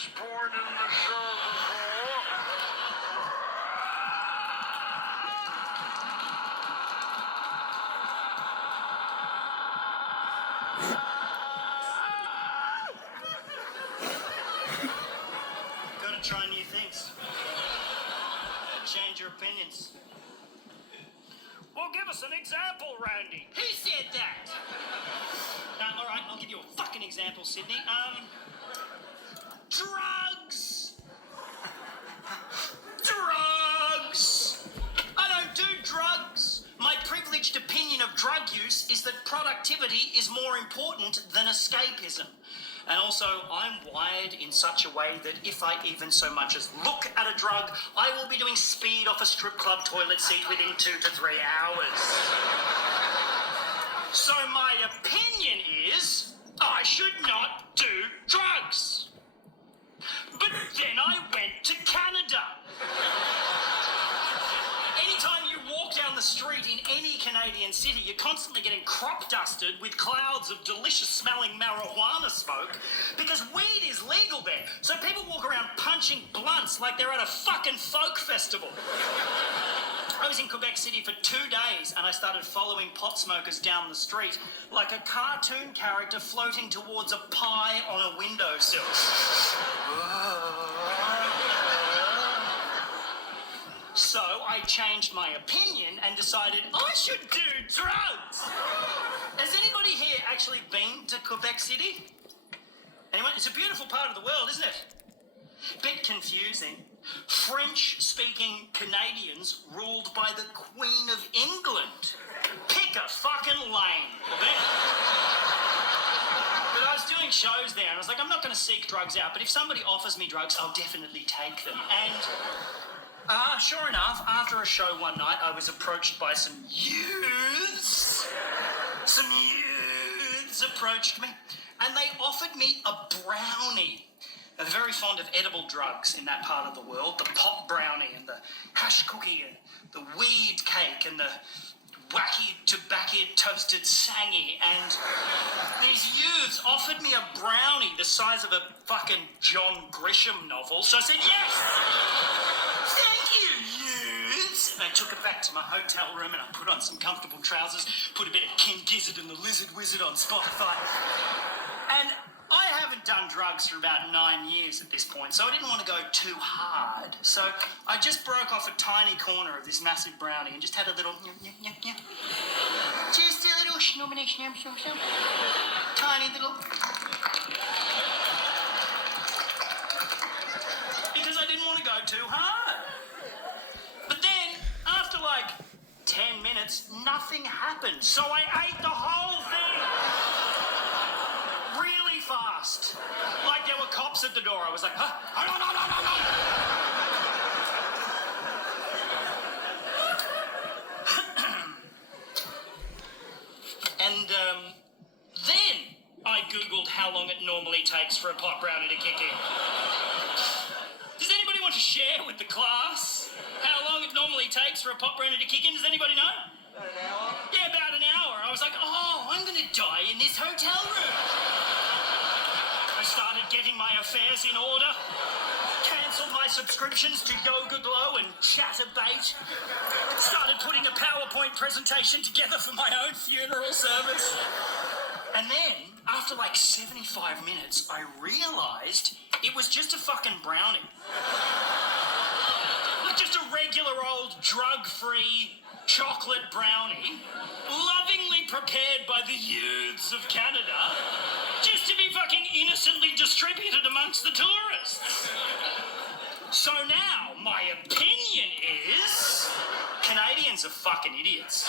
this point in the show before? Gotta try new things. Change your opinions. Well, give us an example, Randy. Who said that? All right, I'll give you a fucking example, Sydney. Drugs. Drugs. I don't do drugs. My privileged opinion of drug use is that productivity is more important than escapism. And also, I'm wired in such a way that if I even so much as look at a drug, I will be doing speed off a strip club toilet seat within 2 to 3 hours. So my opinion is, I should not do drugs. But then I went to Canada. Anytime you walk down the street in any Canadian city, you're constantly getting crop dusted with clouds of delicious smelling marijuana smoke because weed is legal there. So people walk around punching blunts like they're at a fucking folk festival. I was in Quebec City for 2 days and I started following pot smokers down the street like a cartoon character floating towards a pie on a windowsill. So I changed my opinion and decided I should do drugs. Has anybody here actually been to Quebec City? Anyone? It's a beautiful part of the world, isn't it? Bit confusing. French-speaking Canadians ruled by the Queen of England. Pick a fucking lane. But I was doing shows there and I was like, I'm not going to seek drugs out, but if somebody offers me drugs, I'll definitely take them. And sure enough, after a show one night, I was approached by some youths. Some youths approached me, and they offered me a brownie. They're very fond of edible drugs in that part of the world. The pot brownie and the hash cookie and the weed cake and the wacky tobacco toasted sangy. And these youths offered me a brownie the size of a fucking John Grisham novel. So I said, yes! Thank you, youths! And I took it back to my hotel room and I put on some comfortable trousers, put a bit of King Gizzard and the Lizard Wizard on Spotify. And I haven't done drugs for about 9 years at this point, so I didn't want to go too hard. So I just broke off a tiny corner of this massive brownie and just had a little... Just a little tiny little... Because I didn't want to go too hard. But then, after like 10 minutes, nothing happened. So I ate the whole thing. Really fast. Like there were cops at the door. I was like, huh? No. And then I Googled how long it normally takes for a pot brownie to kick in. Does anybody want to share with the class how long it normally takes for a pot brownie to kick in? Does anybody know? About an hour? Yeah, about an hour. I was like, oh, I'm going to die in this hotel room. I started getting my affairs in order, cancelled my subscriptions to Yoga Glow and Chatterbait, started putting a PowerPoint presentation together for my own funeral service. And then, after like 75 minutes, I realised it was just a fucking brownie. Like just a regular old drug-free chocolate brownie, lovingly prepared by the youths of Canada, just to be fucking innocently distributed amongst the tourists. So now, my opinion is, Canadians are fucking idiots.